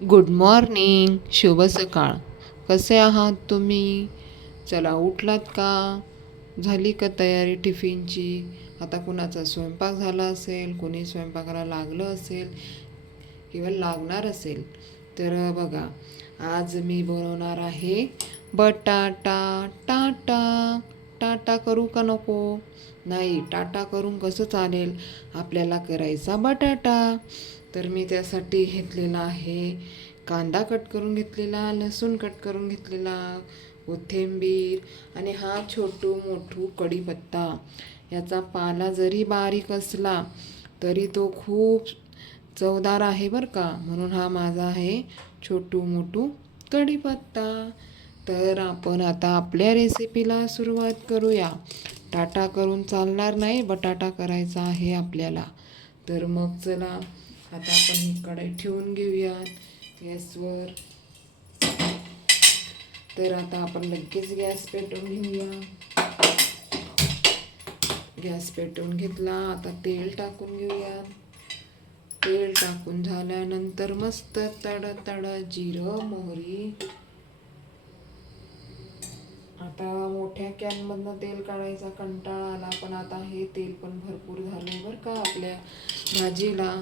Good morning, शुभ सकाळ. कसे आहात तुम्ही? चला, उठलात का? झाली का तयारी टिफिनची? आता कुणाचा स्वयंपाक झाला असेल, कोणी स्वयंपाकाला लागलं असेल किंवा लागणार असेल. तर बघा, आज मी बनवणार आहे बटाटा टाटा. टाटा करू का नको? नाही, टाटा करून कसं चालेल? आपल्याला करायचा बटाटा. तर मी त्यासाठी घेतलेला आहे कांदा कट करून घेतलेला, लसूण कट करून घेतलेला, कोथिंबीर आणि हा छोटू मोठू कढीपत्ता. याचा पाला जरी बारीक असला तरी तो खूप चवदार आहे बरं का. म्हणून हा माझा आहे छोटू मोठू कढीपत्ता. तर आपण आता आपल्या रेसिपीला सुरुवात करूया. टाटा करून चालणार नाही, बटाटा करायचा आहे आपल्याला. तर मग चला, आता आपण ही कढई ठेवून घेऊयात गॅसवर. तर आता आपण लगेच गॅस पेटवून घेऊया. गॅस पेटवून घेतला. आता तेल टाकून घेऊया. तेल टाकून झाल्यानंतर मस्त तड जिरं मोहरी. आता मोठ्या कॅनमधनं तेल काढायचा कंटाळा आला, पण आता हे तेल पण भरपूर झालं बरं का आपल्या भाजीला.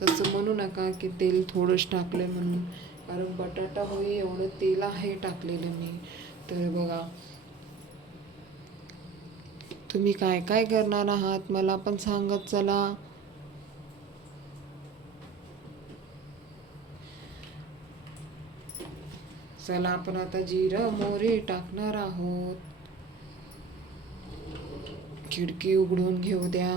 तसं म्हणू नका की तेल थोडंच टाकलं म्हणून, कारण बटाटा होई एवढं तेल आहे टाकलेलं मी. तर बघा, तुम्ही काय काय करणार आहात मला पण सांगत चला. चला, आपण आता जिरं मोहरी टाकणार आहोत. खिडकी उघडून घेऊ द्या.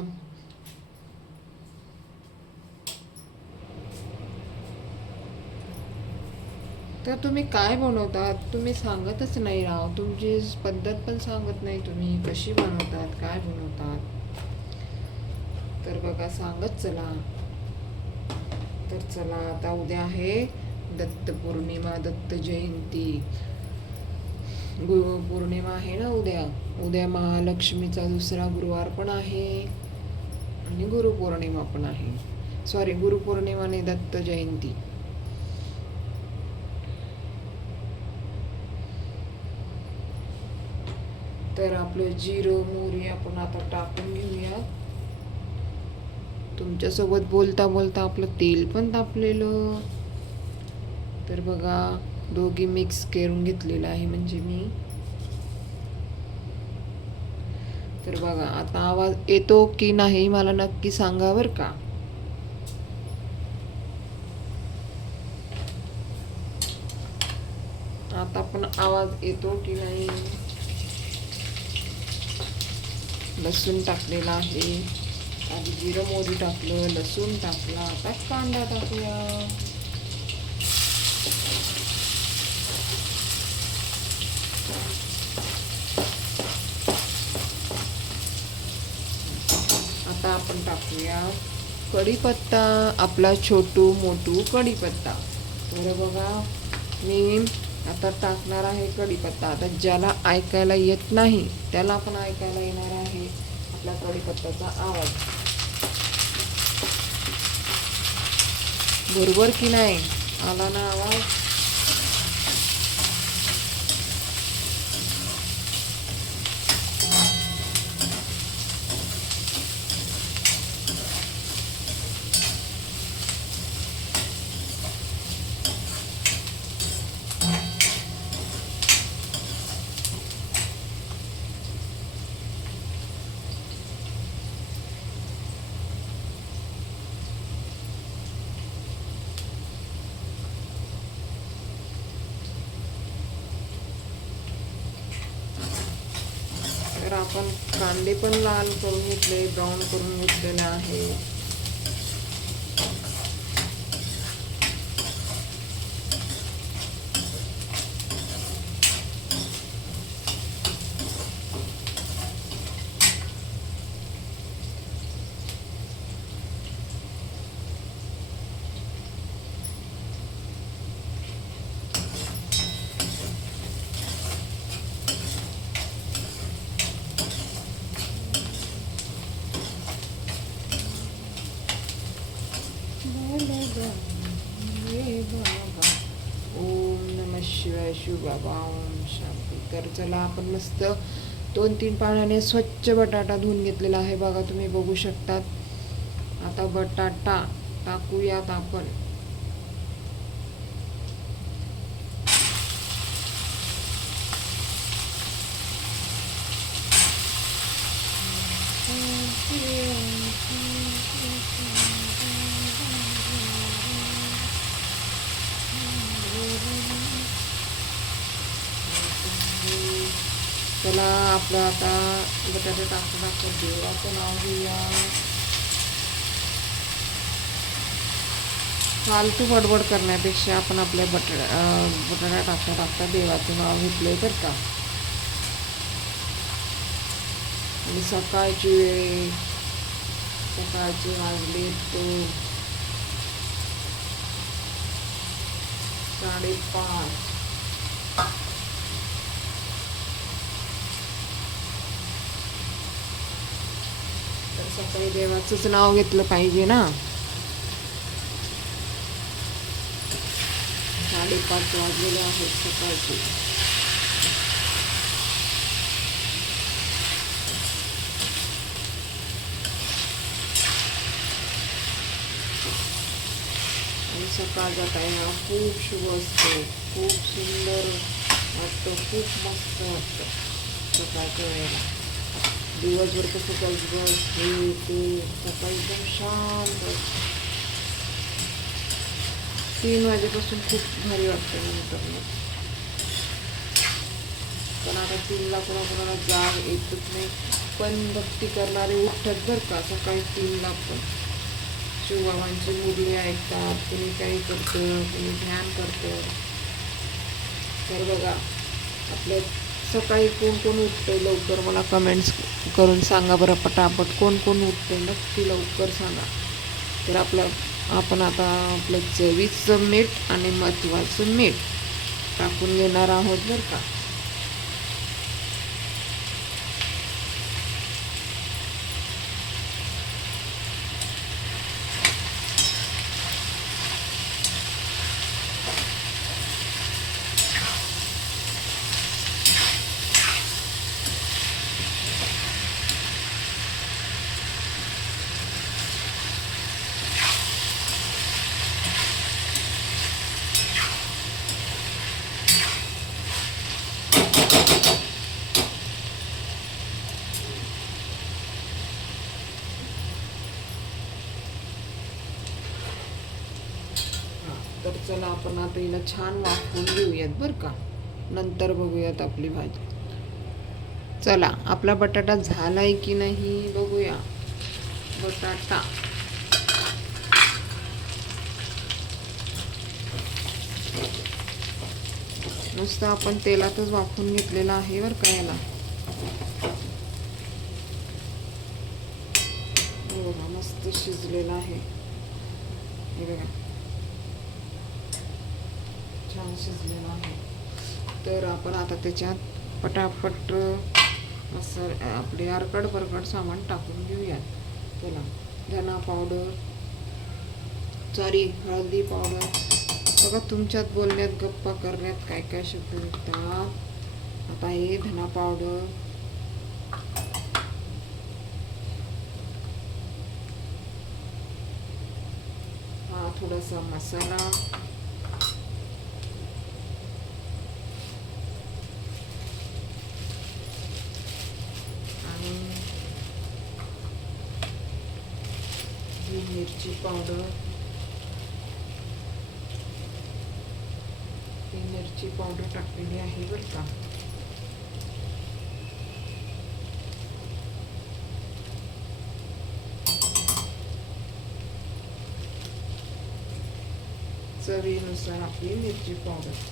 तर तुम्ही काय बनवतात? तुम्ही सांगतच नाही राव. तुमची पद्धत पण सांगत नाही तुम्ही. कशी बनवतात, काय बनवतात? तर बघा, सांगत चला. तर चला, आता उद्या आहे दत्त पौर्णिमा, दत्त जयंती. गुरुपौर्णिमा आहे ना उद्या. उद्या महालक्ष्मीचा दुसरा गुरुवार पण आहे आणि गुरुपौर्णिमा पण आहे. सॉरी, गुरुपौर्णिमा नाही, दत्त जयंती. तर आपलं जिरं मोहरी आपण आता टाकून घेऊया. तुमच्यासोबत बोलता बोलता आपलं तेल पण तापलेलं. तर बघा, दोघी मिक्स करून घेतलेलं आहे म्हणजे मी. तर बघा, आता आवाज येतो की नाही मला नक्की सांगा बरं का. आता पण आवाज येतो की नाही? लसूण टाकलेला आहे. आधी जिरं मोहरी टाकलं, लसूण टाकला, आता कांदा टाकूया. आता आपण टाकूया कढीपत्ता, आपला छोटू मोठू कढीपत्ता. तर बघा, मी आता टाकणार आहे कढीपत्ता. आता ज्याला ऐकायला येत नाही त्याला पण ऐकायला येणार आहे आपल्या कढीपत्त्याचा आवाज. बरोबर की नाही? आला ना आवाज? तर आपण कांदे पण लाल करून घेतले, ब्राऊन करून घेतलेले आहे. शिवाय शिवबाबा ओम शांती. तर चला आपण मस्त 2-3 पाण्याने स्वच्छ बटाटा धुवून घेतलेला आहे बघा, तुम्ही बघू शकतात. आता बटाटा टाकूयात आपण. चला आपलं आता बटाटे टाकून देवाचं नाव घेऊया. फालतू बडबड करण्यापेक्षा आपण आपल्या बटाटा टाकता देवाचं नाव घेतलंय बरं का. आणि सकाळचे वाजले तो 5:30. तर सकाळी देवाचंच नाव घेतलं पाहिजे ना. 5:30 वाजलेले आहेत सकाळचे. आणि सकाळचा टाईम हा खूप शुभ असतो, खूप सुंदर वाटतं, खूप मस्त वाटतं सकाळच्या वेळेला. दिवसभर कसं गजबज हे ते, सकाळी एकदम शांत असतं. 3 वाजेपासून खूप भारी वाटतं नंतर मग. पण आता 3ला कोणाकोणाला जाग येतच नाही, पण भक्ती करणारे उठतात बरं का सकाळी 3ला पण. शिवबाबांची मुरली ऐकतात, कुणी काही करतं, कुणी ध्यान करतं. तर बघा आपल्या सकाळी कोण कोण उठतंय लवकर, मला कमेंट्स करून सांगा बरं पटापट. कोण कोण उठतंय नक्की लवकर सांगा. तर आपण आता आपलं चवीचं मीठ आणि महत्त्वाचं मीठ टाकून घेणार आहोत बरं का. तर चला आपण आता हिला छान वाफवून घेऊयात बरं का, नंतर बघूयात आपली भाजी. चला आपला बटाटा झालाय की नाही बघूया. बटाटा नुसतं आपण तेलातच वाफवून घेतलेला आहे बरं का याला. बघा मस्त शिजलेला आहे हे बघा, छान शिजलेला आहे. तर आपण आता त्याच्यात पटापट आपले आरकड सामान टाकून घेऊयात. चला धना पावडर, सॉरी हळदी पावडर. बघा तुमच्यात बोलण्यात गप्पा करण्यात काय काय शब्द निघतात. आता हे धना पावडर, हा थोडासा मसाला, आणि ही मिरची पावडर. ही मिरची पावडर टाकलेली आहे बरं का. चवीनुसार आपली मिरची पावडर.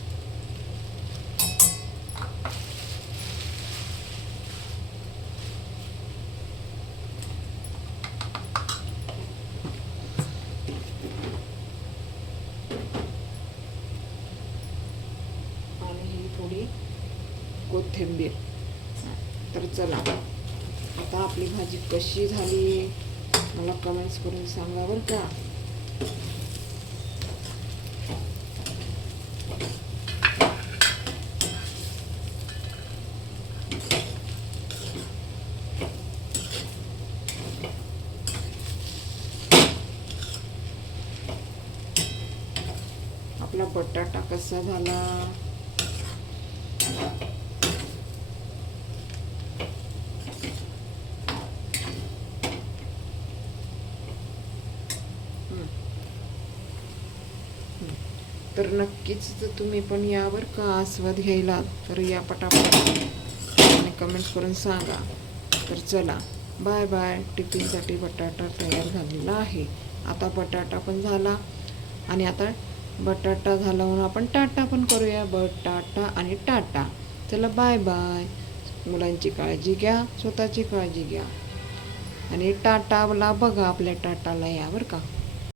थोडी कोथिंबीर. तर चला आता आपली भाजी कशी झाली मला कमेंट्स करून सांगा बरं का. आपला बटाटा कसा झाला. तर नक्कीच जर तुम्ही पण यावर का आस्वाद घ्यायला तर या पटापट आणि कमेंट्स करून सांगा. तर चला बाय बाय. टिफिनसाठी बटाटा तयार झालेला आहे. आता बटाटा पण झाला आणि आता बटाटा झाला म्हणून आपण टाटा पण करूया. बटाटा आणि टाटा. चला बाय बाय. मुलांची काळजी घ्या, स्वतःची काळजी घ्या आणि टाटाला बघा, आपल्या टाटाला या बरं का.